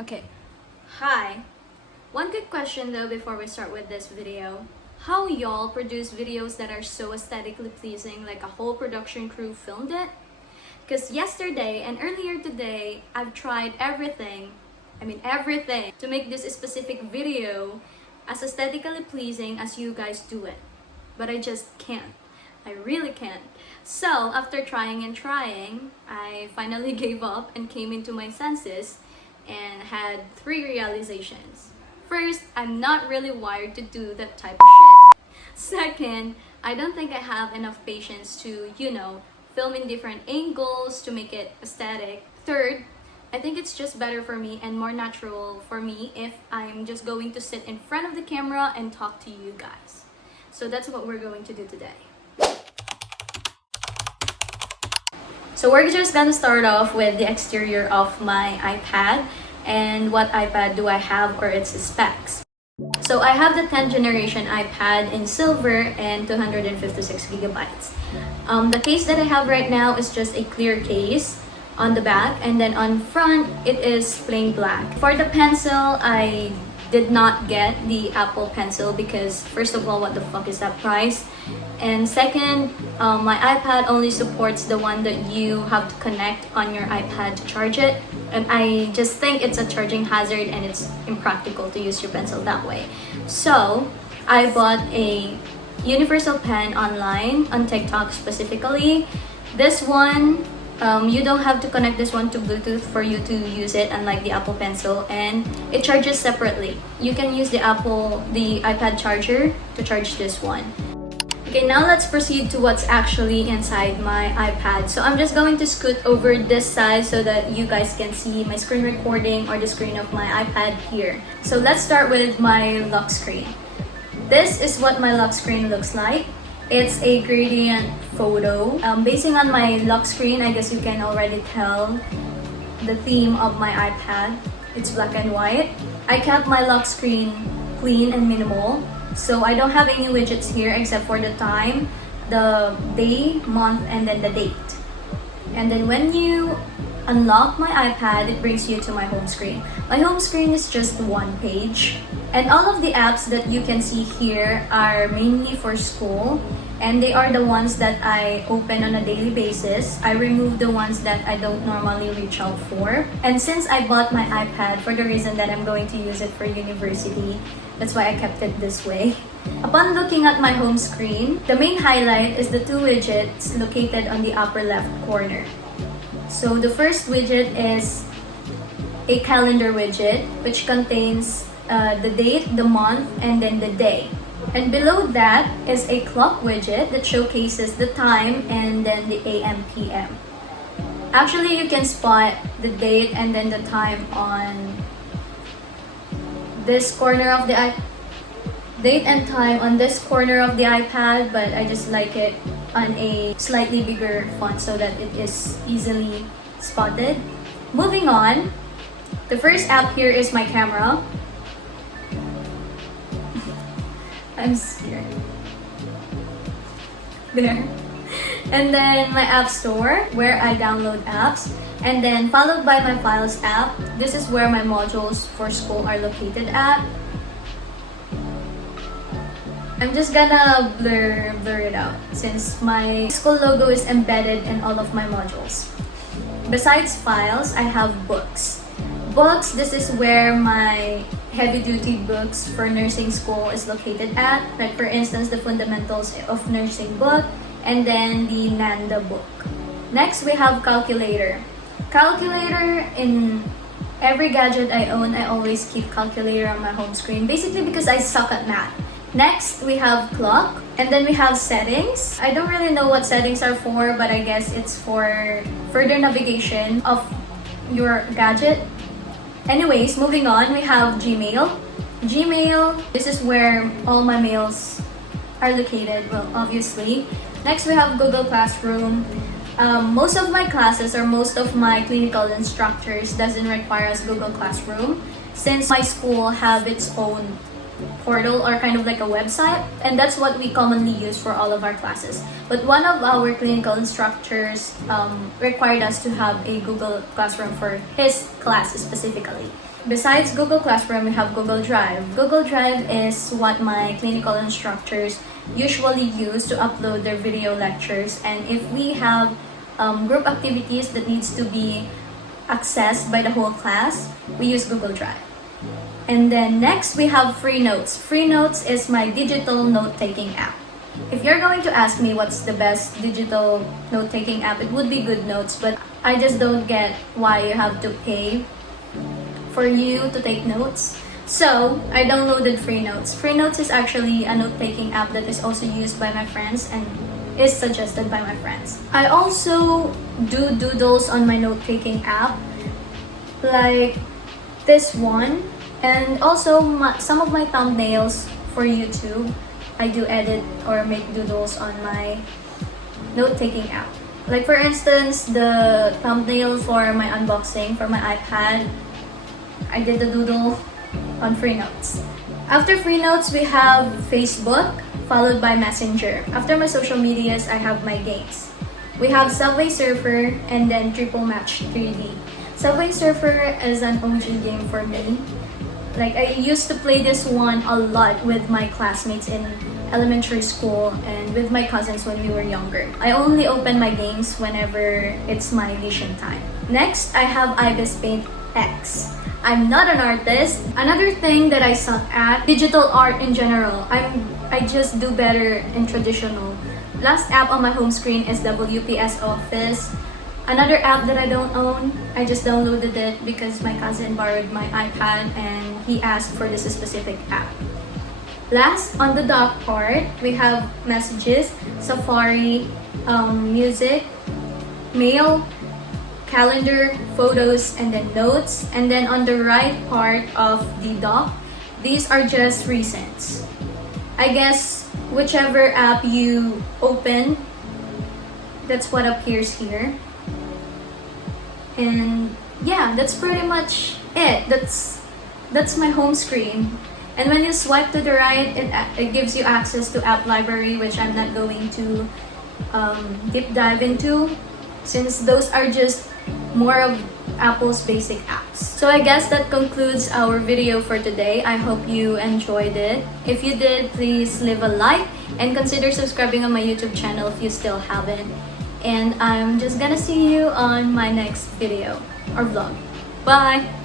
Okay, hi. One quick question though before we start with this video. How y'all produce videos that are so aesthetically pleasing, like a whole production crew filmed it? Because yesterday and earlier today, I've tried everything, to make this specific video as aesthetically pleasing as you guys do it. But I just can't. I really can't. So after trying and trying, I finally gave up and came into my senses and had 3 realizations. First, I'm not really wired to do that type of shit. Second, I don't think I have enough patience to, film in different angles to make it aesthetic. Third, I think it's just better for me and more natural for me if I'm just going to sit in front of the camera and talk to you guys. So that's what we're going to do today. So we're just gonna start off with the exterior of my iPad and what iPad do I have or its specs. So I have the 10th generation iPad in silver and 256 gigabytes. The case that I have right now is just a clear case on the back, and then on front it is plain black. For the pencil, I did not get the Apple pencil because first of all, what the fuck is that price? And second, my iPad only supports the one that you have to connect on your iPad to charge it. And I just think it's a charging hazard and it's impractical to use your pencil that way. So I bought a universal pen online on TikTok specifically. This one, you don't have to connect this one to Bluetooth for you to use it, unlike the Apple Pencil, and it charges separately. You can use the iPad charger to charge this one. Okay, now let's proceed to what's actually inside my iPad. So I'm just going to scoot over this side so that you guys can see my screen recording or the screen of my iPad here. So let's start with my lock screen. This is what my lock screen looks like. It's a gradient photo. Basing on my lock screen, I guess you can already tell the theme of my iPad. It's black and white. I kept my lock screen clean and minimal. So I don't have any widgets here except for the time, the day, month, and then the date. And then when you unlock my iPad, it brings you to my home screen. My home screen is just one page. And all of the apps that you can see here are mainly for school. And they are the ones that I open on a daily basis. I remove the ones that I don't normally reach out for. And since I bought my iPad for the reason that I'm going to use it for university, that's why I kept it this way. Upon looking at my home screen, the main highlight is the 2 widgets located on the upper left corner. So the first widget is a calendar widget, which contains the date, the month, and then the day. And below that is a clock widget that showcases the time and then the AM PM. Actually, you can spot the date and then the time on this corner of the date and time on this corner of the iPad, but I just like it on a slightly bigger font so that it is easily spotted. Moving on, the first app here is my camera. I'm scared. There. And then my app store where I download apps, and then followed by my files app. This is where my modules for school are located at. I'm just gonna blur it out since my school logo is embedded in all of my modules. Besides files, I have books. Books, this is where my heavy-duty books for nursing school is located at. Like for instance, the Fundamentals of Nursing book, and then the Nanda book. Next, we have calculator. Calculator, in every gadget I own, I always keep calculator on my home screen, basically because I suck at math. Next, we have clock, and then we have settings. I don't really know what settings are for, but I guess it's for further navigation of your gadget. Anyways, moving on, we have Gmail. Gmail, this is where all my mails are located, well, obviously. Next, we have Google Classroom. Most of my classes or most of my clinical instructors doesn't require us Google Classroom since my school have its own portal or kind of like a website, and that's what we commonly use for all of our classes. But one of our clinical instructors required us to have a Google Classroom for his class specifically. Besides Google Classroom, we have Google Drive. Google Drive is what my clinical instructors usually use to upload their video lectures. And if we have group activities that needs to be accessed by the whole class, we use Google Drive. And then next, we have Free Notes. Free Notes is my digital note-taking app. If you're going to ask me what's the best digital note-taking app, it would be GoodNotes, but I just don't get why you have to pay for you to take notes. So I downloaded Free Notes. Free Notes is actually a note-taking app that is also used by my friends and is suggested by my friends. I also do doodles on my note-taking app, like this one, and also some of my thumbnails for YouTube. I do edit or make doodles on my note-taking app. Like for instance, the thumbnail for my unboxing for my iPad, I did the doodle on Free Notes. After Free Notes, we have Facebook, followed by Messenger. After my social medias, I have my games. We have Subway Surfer and then Triple Match 3D. Subway Surfer is an OG game for me. Like I used to play this one a lot with my classmates in elementary school and with my cousins when we were younger. I only open my games whenever it's my leisure time. Next, I have Ibis Paint X. I'm not an artist. Another thing that I suck at, digital art in general. I just do better in traditional. Last app on my home screen is WPS Office. Another app that I don't own, I just downloaded it because my cousin borrowed my iPad and he asked for this specific app. Last, on the dock part, we have messages, Safari, music, mail, calendar, photos, and then notes. And then on the right part of the dock, these are just recents. I guess whichever app you open, that's what appears here. And yeah, that's pretty much it. That's my home screen. And when you swipe to the right, it gives you access to app library, which I'm not going to deep dive into, since those are just more of Apple's basic apps. So I guess that concludes our video for today. I hope you enjoyed it. If you did, please leave a like and consider subscribing on my YouTube channel if you still haven't. And I'm just gonna see you on my next video or vlog. Bye!